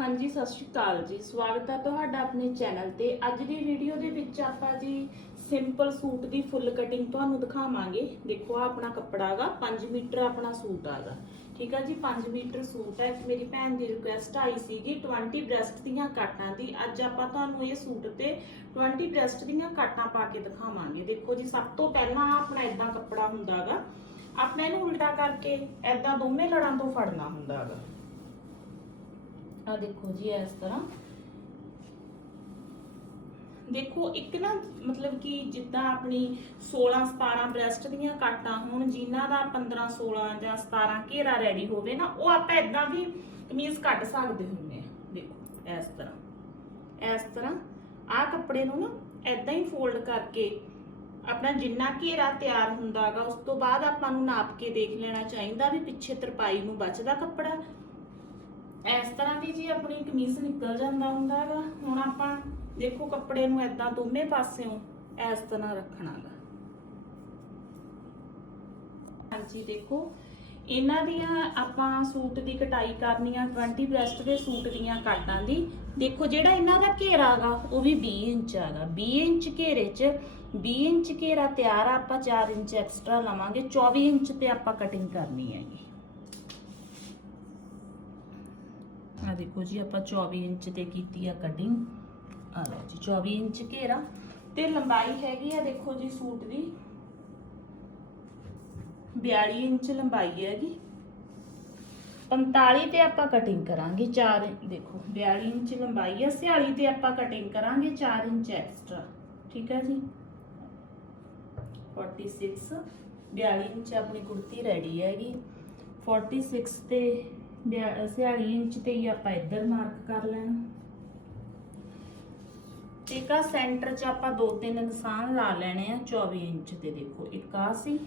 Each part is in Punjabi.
ਹਾਂਜੀ, ਸਤਿ ਸ਼੍ਰੀ ਅਕਾਲ ਜੀ। ਸਵਾਗਤ ਹੈ ਤੁਹਾਡਾ ਆਪਣੇ ਚੈਨਲ ਤੇ। ਅੱਜ ਦੀ ਵੀਡੀਓ ਦੇ ਵਿੱਚ ਆਪਾਂ ਜੀ ਸਿੰਪਲ ਸੂਟ ਦੀ ਫੁੱਲ ਕਟਿੰਗ ਤੁਹਾਨੂੰ ਦਿਖਾਵਾਂਗੇ। ਦੇਖੋ ਆ ਆਪਣਾ ਕੱਪੜਾ ਹੈਗਾ 5 ਮੀਟਰ ਆਪਣਾ ਸੂਟ ਆਗਾ ਠੀਕ ਆ ਜੀ 5 ਮੀਟਰ ਸੂਟ ਹੈ। ਮੇਰੀ ਭੈਣ ਦੀ ਰਿਕੁਐਸਟ ਆਈ ਸੀਗੀ 20 ਬ੍ਰੈਸਟ ਦੀਆਂ ਕਾਟਾਂ ਦੀ। ਅੱਜ ਆਪਾਂ ਤੁਹਾਨੂੰ ਇਹ ਸੂਟ ਤੇ 20 ਬ੍ਰੈਸਟ ਦੀਆਂ ਕਾਟਾਂ ਪਾ ਕੇ ਦਿਖਾਵਾਂਗੇ। ਦੇਖੋ ਜੀ, ਸਭ ਤੋਂ ਪਹਿਲਾਂ ਆਪਣਾ ਇਦਾਂ ਕੱਪੜਾ ਹੁੰਦਾਗਾ ਆਪਾਂ ਇਹਨੂੰ ਉਲਟਾ ਕਰਕੇ ਇਦਾਂ ਦੋਵੇਂ ਲੜਾਂ ਤੋਂ ਫੜਨਾ ਹੁੰਦਾਗਾ ਆ ਦੇਖੋ ਜੀ ਇਸ ਤਰ੍ਹਾਂ। ਦੇਖੋ, ਇੱਕ ਨਾ ਮਤਲਬ ਕਿ ਜਿੱਦਾਂ ਆਪਣੀ 16 17 ਬ੍ਰੈਸਟ ਦੀਆਂ ਕਾਟਾਂ ਹੋਣ, ਜਿਨ੍ਹਾਂ ਦਾ 15 16 ਜਾਂ 17 ਘੇਰਾ ਰੈਡੀ ਹੋਵੇ ਨਾ, ਉਹ ਆਪਾਂ ਇਦਾਂ ਵੀ ਕਮੀਜ਼ ਕੱਢ ਸਕਦੇ ਹੁੰਦੇ ਆ। ਦੇਖੋ, ਇਸ ਤਰ੍ਹਾਂ। ਇਸ ਤਰ੍ਹਾਂ ਆਹ ਕੱਪੜੇ ਨੂੰ ਨਾ ਇਦਾਂ ਹੀ ਫੋਲਡ ਕਰਕੇ ਆਪਣਾ ਜਿੰਨਾ ਘੇਰਾ ਤਿਆਰ ਹੁੰਦਾਗਾ, ਉਸ ਤੋਂ ਬਾਅਦ ਆਪਾਂ ਨੂੰ ਨਾਪ ਕੇ ਦੇਖ ਲੈਣਾ ਚਾਹੀਦਾ ਵੀ ਪਿੱਛੇ ਤਰਪਾਈ ਨੂੰ ਬਚਦਾ ਕੱਪੜਾ। ਇਸ ਤਰ੍ਹਾਂ ਦੀ ਜੀ ਆਪਣੀ ਕਮੀਜ਼ ਨਿਕਲ ਜਾਂਦਾ ਹੁੰਦਾ ਹੈਗਾ ਹੁਣ ਆਪਾਂ ਦੇਖੋ ਕੱਪੜੇ ਨੂੰ ਐਦਾਂ ਦੋਨੇ ਪਾਸਿਓਂ ਇਸ ਤਰ੍ਹਾਂ ਰੱਖਣਾਗਾ। ਹਾਂਜੀ ਦੇਖੋ, ਇਹਨਾਂ ਦੀਆਂ ਆਪਾਂ ਸੂਟ ਦੀ ਕਟਾਈ ਕਰਨੀ ਆ 20 ਬ੍ਰੈਸਟ ਦੇ ਸੂਟ ਦੀਆਂ ਕਾਟਾਂ ਦੀ। ਦੇਖੋ ਜਿਹੜਾ ਇਹਨਾਂ ਦਾ ਘੇਰਾ ਹੈਗਾ ਉਹ ਵੀ 20 ਇੰਚ ਹੈਗਾ 20 ਇੰਚ ਘੇਰੇ 'ਚ 20 ਇੰਚ ਘੇਰਾ ਤਿਆਰ ਆ ਆਪਾਂ 4 ਇੰਚ ਐਕਸਟਰਾ ਲਵਾਂਗੇ। 24 ਇੰਚ ਤੇ ਆਪਾਂ ਕਟਿੰਗ ਕਰਨੀ ਹੈਗੀ। ਆ ਦੇਖੋ ਜੀ, ਆਪਾਂ 24 ਇੰਚ ਤੇ ਕੀਤੀ ਆ ਕਟਿੰਗ ਆ ਲਓ ਜੀ 24 ਇੰਚ ਘੇਰਾ। ਤੇ ਲੰਬਾਈ ਹੈਗੀ ਆ ਦੇਖੋ ਜੀ ਸੂਟ ਦੀ। 42 ਇੰਚ ਲੰਬਾਈ ਹੈਗੀ। 45 ਤੇ ਆਪਾਂ ਕਟਿੰਗ ਕਰਾਂਗੇ 4 ਦੇਖੋ 42 ਇੰਚ ਲੰਬਾਈ ਆ 46 ਤੇ ਆਪਾਂ ਕਟਿੰਗ ਕਰਾਂਗੇ 4 ਇੰਚ ਐਕਸਟਰਾ ਠੀਕ ਹੈ ਜੀ? 46 42 ਇੰਚ ਆਪਣੀ ਕੁੜਤੀ ਰੈਡੀ ਹੈਗੀ। 46 ਤੇ 46 ਇੰਚ ਤੇ ਹੀ ਆਪਾਂ ਇੱਧਰ ਮਾਰਕ ਕਰ ਲੈਣਾ। ਠੀਕ ਆ ਸੈਂਟਰ 'ਚ ਆਪਾਂ ਦੋ ਤਿੰਨ ਨਿਸ਼ਾਨ ਲਾ ਲੈਣੇ ਆ 24 ਇੰਚ ਤੇ ਦੇਖੋ, ਇੱਕ ਆ ਸੀ,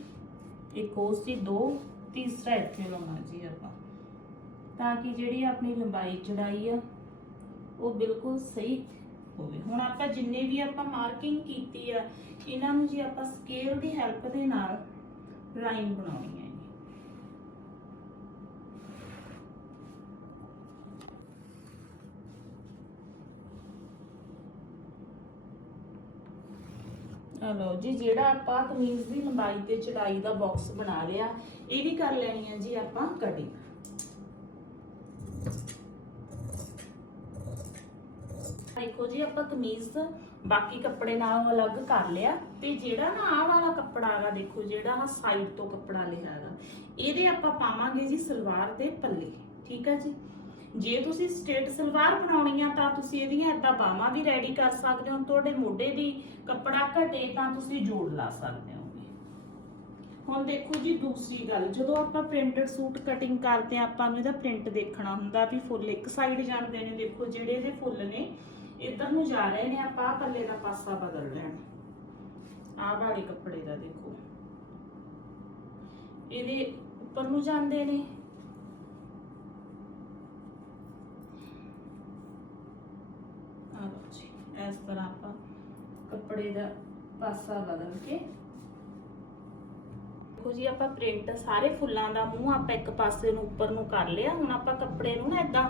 ਇੱਕ ਉਹ ਸੀ, ਦੋ, ਤੀਸਰਾ ਇੱਥੇ ਲਾਉਣਾ ਜੀ ਆਪਾਂ। ਤਾਂ ਕਿ ਜਿਹੜੀ ਆਪਣੀ ਲੰਬਾਈ ਚੜਾਈ ਆ, ਉਹ ਬਿਲਕੁਲ ਸਹੀ ਹੋਵੇ। ਹੁਣ ਆਪਾਂ ਜਿੰਨੇ ਵੀ ਆਪਾਂ ਮਾਰਕਿੰਗ ਕੀਤੀ ਆ, ਇਹਨਾਂ ਨੂੰ ਜੀ ਆਪਾਂ ਸਕੇਲ ਦੀ ਹੈਲਪ ਦੇ ਨਾਲ ਲਾਈਨ ਬਣਾਉਣੀ ਹੈ ਜੀ ਆ ਲਓ ਜੀ, ਜਿਹੜਾ ਆਪਾਂ ਕਮੀਜ਼ ਦੀ ਲੰਬਾਈ ਤੇ ਚੜਾਈ ਦਾ ਬਾਕਸ ਬਣਾ ਲਿਆ, ਇਹ ਵੀ ਕਰ ਲੈਣੀ ਹੈ ਜੀ ਆਪਾਂ ਕਟਿੰਗ ਦੇਖੋ ਜੀ, ਆਪਾਂ ਕਮੀਜ਼ ਬਾਕੀ ਕੱਪੜੇ ਨਾਲੋਂ ਅਲੱਗ ਕਰ ਲਿਆ, ਤੇ ਜਿਹੜਾ ਨਾ ਆਹ ਵਾਲਾ ਕੱਪੜਾ ਹੈਗਾ, ਦੇਖੋ ਜਿਹੜਾ ਆ ਸਾਈਡ ਤੋਂ ਕੱਪੜਾ ਲਿਆ ਹੈਗਾ, ਇਹਦੇ ਆਪਾਂ ਪਾਵਾਂਗੇ ਜੀ ਸਲਵਾਰ ਦੇ ਪੱਲੇ, ਠੀਕ ਹੈ ਜੀ? ਜੇ ਤੁਸੀਂ ਸਟੇਟ ਸਲਵਾਰ ਬਣਾਉਣੀ ਆ ਤਾਂ ਤੁਸੀਂ ਇਹਦੀਆਂ ਏਦਾਂ ਬਾਹਾਂ ਵੀ ਰੈਡੀ ਕਰ ਸਕਦੇ ਹੋ, ਤੁਹਾਡੇ ਮੋਢੇ ਦੀ ਕੱਪੜਾ ਘਟੇ ਤਾਂ ਤੁਸੀਂ ਜੋੜ ਲਾ ਸਕਦੇ ਹੋਗੇ ਹੁਣ ਦੇਖੋ ਜੀ ਦੂਸਰੀ ਗੱਲ, ਜਦੋਂ ਆਪਾਂ ਪ੍ਰਿੰਟਡ ਸੂਟ ਕਟਿੰਗ ਕਰਦੇ ਆ ਆਪਾਂ ਨੂੰ ਇਹਦਾ ਪ੍ਰਿੰਟ ਦੇਖਣਾ ਹੁੰਦਾ ਵੀ ਫੁੱਲ ਇੱਕ ਸਾਈਡ ਜਾਂਦੇ ਨੇ। ਦੇਖੋ ਜਿਹੜੇ ਇਹਦੇ ਫੁੱਲ ਨੇ, ਇੱਧਰ ਨੂੰ ਜਾ ਰਹੇ ਨੇ, ਆਪਾਂ ਪੱਲੇ ਦਾ ਪਾਸਾ ਬਦਲ ਲੈਣਾ। ਆਹ ਵਾਲੇ ਕੱਪੜੇ ਦਾ ਦੇਖੋ। ਇਹਦੇ ਉੱਪਰ ਨੂੰ ਜਾਂਦੇ ਨੇ ਆ ਲਓ ਜੀ, ਇਸ ਤਰ੍ਹਾਂ ਆਪਾਂ ਕੱਪੜੇ ਦਾ ਪਾਸਾ ਬਦਲ ਕੇ ਦੇਖੋ ਜੀ, ਆਪਾਂ ਪ੍ਰਿੰਟ ਸਾਰੇ ਫੁੱਲਾਂ ਦਾ ਮੂੰਹ ਆਪਾਂ ਇੱਕ ਪਾਸੇ ਨੂੰ ਉੱਪਰ ਨੂੰ ਕਰ ਲਿਆ, ਹੁਣ ਆਪਾਂ ਕੱਪੜੇ ਨੂੰ ਨਾ ਇਦਾਂ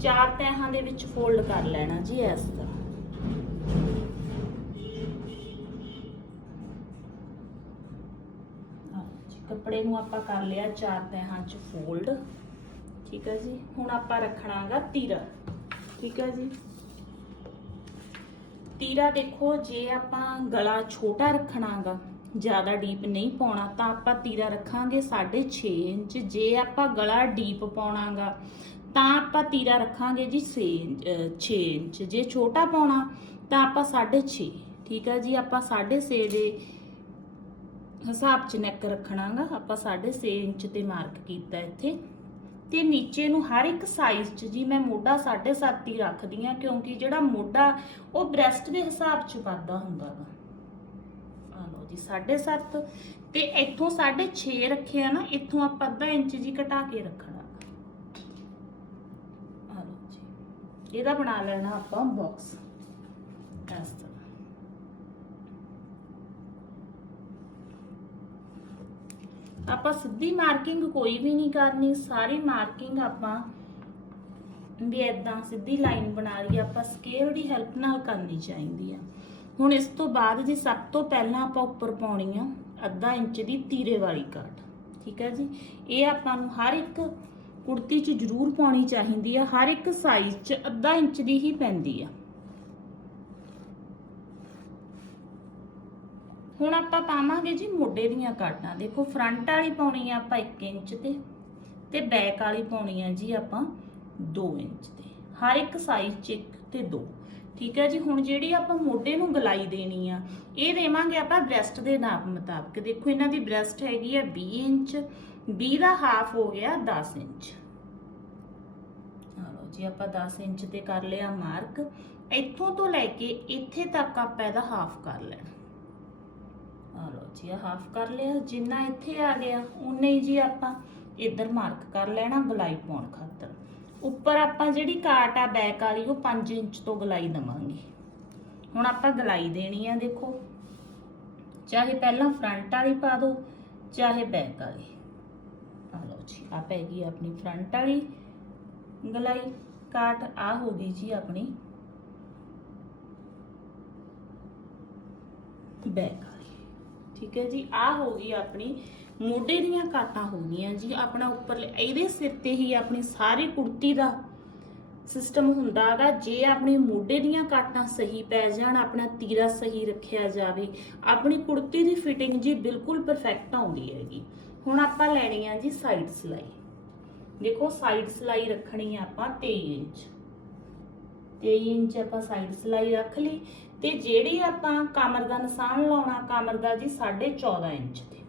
ਚਾਰ ਤਹਿਾਂ ਦੇ ਵਿੱਚ ਫੋਲਡ ਕਰ ਲੈਣਾ ਜੀ ਇਸ ਤਰ੍ਹਾਂ। ਕੱਪੜੇ ਨੂੰ ਆਪਾਂ ਕਰ ਲਿਆ ਚਾਰ ਤਹਿਾਂ 'ਚ ਫੋਲਡ ਠੀਕ ਹੈ ਜੀ? ਹੁਣ ਆਪਾਂ ਰੱਖਣਾਗਾ ਤੀਰਾ, ਠੀਕ ਹੈ ਜੀ? ਤੀਰਾ ਦੇਖੋ, ਜੇ ਆਪਾਂ ਗਲਾ ਛੋਟਾ ਰੱਖਣਾਗਾ, ਜ਼ਿਆਦਾ ਡੀਪ ਨਹੀਂ ਪਾਉਣਾ, ਤਾਂ ਆਪਾਂ ਤੀਰਾ ਰੱਖਾਂਗੇ 6.5 ਇੰਚ। ਜੇ ਆਪਾਂ ਗਲਾ ਡੀਪ ਪਾਉਣਾਗਾ, ਤਾਂ ਆਪਾਂ ਤੀਰਾ ਰੱਖਾਂਗੇ ਜੀ 6 ਇੰਚ 6 ਇੰਚ। ਜੇ ਛੋਟਾ ਪਾਉਣਾ, ਤਾਂ ਆਪਾਂ 6.5 ਠੀਕ ਹੈ ਜੀ, ਆਪਾਂ 6.5 ਦੇ ਹਿਸਾਬ 'ਚ ਨੈਕ ਰੱਖਣਾਗਾ, ਆਪਾਂ 6.5 ਇੰਚ ਤੇ ਮਾਰਕ ਕੀਤਾ ਇੱਥੇ। ਤੇ ਨੀਚੇ ਨੂੰ ਹਰ ਇੱਕ ਸਾਈਜ਼ 'ਚ ਜੀ ਮੈਂ ਮੋਢਾ 7.5 ਹੀ ਰੱਖਦੀ ਆ ਕਿਉਂਕਿ ਜਿਹੜਾ ਮੋਢਾ ਉਹ ਬ੍ਰੈਸਟ ਦੇ ਹਿਸਾਬ 'ਚ ਵੱਧਦਾ ਹੁੰਦਾ ਵਾ। ਆ ਲਓ ਜੀ 7.5 ਤੇ ਇੱਥੋਂ 6.5 ਰੱਖਿਆ ਨਾ, ਇੱਥੋਂ ਆਪਾਂ ਅੱਧਾ ਇੰਚ ਜੀ ਘਟਾ ਕੇ ਰੱਖਣਾ। ਆ ਲਓ ਜੀ, ਇਹਦਾ ਬਣਾ ਲੈਣਾ ਆਪਾਂ ਬਾਕਸ ਇਸ ਤਰ੍ਹਾਂ ਆਪਾਂ ਸਿੱਧੀ ਮਾਰਕਿੰਗ ਕੋਈ ਵੀ ਨਹੀਂ ਕਰਨੀ, ਸਾਰੀ ਮਾਰਕਿੰਗ ਆਪਾਂ ਵੀ ਐਦਾਂ ਸਿੱਧੀ ਲਾਈਨ ਬਣਾ ਰਹੀ ਆਪਾਂ ਸਕੇਲ ਦੀ ਹੈਲਪ ਨਾਲ ਕਰਨੀ ਚਾਹੀਦੀ ਆ। ਹੁਣ ਇਸ ਤੋਂ ਬਾਅਦ ਜੀ ਸਭ ਤੋਂ ਪਹਿਲਾਂ ਆਪਾਂ ਉੱਪਰ ਪਾਉਣੀ ਆ ਅੱਧਾ ਇੰਚ ਦੀ ਤੀਰੇ ਵਾਲੀ ਕਾਟ, ਠੀਕ ਹੈ ਜੀ? ਇਹ ਆਪਾਂ ਨੂੰ ਹਰ ਇੱਕ ਕੁੜਤੀ 'ਚ ਜ਼ਰੂਰ ਪਾਉਣੀ ਚਾਹੀਦੀ ਆ, ਹਰ ਇੱਕ ਸਾਈਜ਼ 'ਚ ਅੱਧਾ ਇੰਚ ਦੀ ਹੀ ਪੈਂਦੀ ਆ। ਹੁਣ ਆਪਾਂ ਪਾਵਾਂਗੇ ਜੀ ਮੋਢੇ ਦੀਆਂ ਕਾਟਾਂ ਦੇਖੋ ਫਰੰਟ ਵਾਲੀ ਪਾਉਣੀ ਆ ਆਪਾਂ 1 ਇੰਚ ਤੇ ਤੇ ਬੈਕ ਵਾਲੀ ਪਾਉਣੀ ਆ ਜੀ ਆਪਾਂ 2 ਇੰਚ ਤੇ। ਹਰ ਇੱਕ ਸਾਈਜ਼ 'ਚ ਇੱਕ ਤੇ 2 ਠੀਕ ਹੈ ਜੀ, ਹੁਣ ਜਿਹੜੀ ਆਪਾਂ ਮੋਢੇ ਨੂੰ ਗਲਾਈ ਦੇਣੀ ਆ, ਇਹ ਦੇਵਾਂਗੇ ਆਪਾਂ ਬ੍ਰੈਸਟ ਦੇ ਨਾਪ ਮੁਤਾਬਕ। ਦੇਖੋ ਇਹਨਾਂ ਦੀ ਬ੍ਰੈਸਟ ਹੈਗੀ ਆ 20 ਇੰਚ 20 ਦਾ ਹਾਫ ਹੋ ਗਿਆ 10 ਇੰਚ। ਚਲੋ ਜੀ, ਆਪਾਂ 10 ਇੰਚ ਤੇ ਕਰ ਲਿਆ ਮਾਰਕ ਇੱਥੋਂ ਤੋਂ ਲੈ ਕੇ ਇੱਥੇ ਤੱਕ ਆਪਾਂ ਇਹਦਾ ਹਾਫ ਕਰ ਲੈਣਾ। ਲਓ ਜੀ ਆ ਹਾਫ ਕਰ ਲਿਆ, ਜਿੰਨਾ ਇੱਥੇ ਆ ਗਿਆ ਉਨੇ ਹੀ ਜੀ ਆਪਾਂ ਇੱਧਰ ਮਾਰਕ ਕਰ ਲੈਣਾ ਗਲਾਈ ਪਾਉਣ ਖਾਤਰ। ਉੱਪਰ ਆਪਾਂ ਜਿਹੜੀ ਕਾਟ ਆ ਬੈਕ ਵਾਲੀ, ਉਹ 5 ਇੰਚ ਤੋਂ ਗਲਾਈ ਦਵਾਂਗੇ। ਹੁਣ ਆਪਾਂ ਗਲਾਈ ਦੇਣੀ ਆ, ਦੇਖੋ। ਚਾਹੇ ਪਹਿਲਾਂ ਫਰੰਟ ਵਾਲੀ ਪਾ ਦਿਓ ਚਾਹੇ ਬੈਕ ਵਾਲੀ। ਆ ਲਓ ਜੀ, ਆ ਪੈ ਗਈ ਆਪਣੀ ਫਰੰਟ ਵਾਲੀ। ਗਲਾਈ ਕਾਟ ਆ ਹੋ ਗਈ ਜੀ ਆਪਣੀ। ਬੈਕ ਵਾਲੀ ਠੀਕ ਹੈ ਜੀ? ਆ ਹੋ ਗਈ ਆਪਣੀ ਮੋਢੇ ਦੀਆਂ ਕਾਟਾਂ ਹੋ ਗਈਆਂ ਜੀ। ਆਪਣਾ ਉੱਪਰ ਇਹਦੇ ਸਿਰ ਤੇ ਹੀ ਆਪਣੀ ਸਾਰੀ ਕੁੜਤੀ ਦਾ ਸਿਸਟਮ ਹੁੰਦਾ ਹੈਗਾ। ਜੇ ਆਪਣੇ ਮੋਢੇ ਦੀਆਂ ਕਾਟਾਂ ਸਹੀ ਪੈ ਜਾਣ, ਆਪਣਾ ਤੀਰਾ ਸਹੀ ਰੱਖਿਆ ਜਾਵੇ, ਆਪਣੀ ਕੁੜਤੀ ਦੀ ਫਿਟਿੰਗ ਜੀ ਬਿਲਕੁਲ ਪਰਫੈਕਟ ਆਉਂਦੀ ਹੈਗੀ। ਹੁਣ ਆਪਾਂ ਲੈਣੀ ਆ ਜੀ ਸਾਈਡ ਸਲਾਈ। ਦੇਖੋ ਸਾਈਡ ਸਲਾਈ ਰੱਖਣੀ ਆ ਆਪਾਂ 23 ਇੰਚ। 23 ਇੰਚ ਆਪਾਂ ਸਾਈਡ ਸਲਾਈ ਰੱਖ ਲਈ। ਤੇ ਜਿਹੜੀ ਆਪਾਂ ਕਮਰ ਦਾ ਨਿਸ਼ਾਨ ਲਾਉਣਾ, ਕਮਰ ਦਾ ਜੀ 14.5 ਇੰਚ ਤੇ।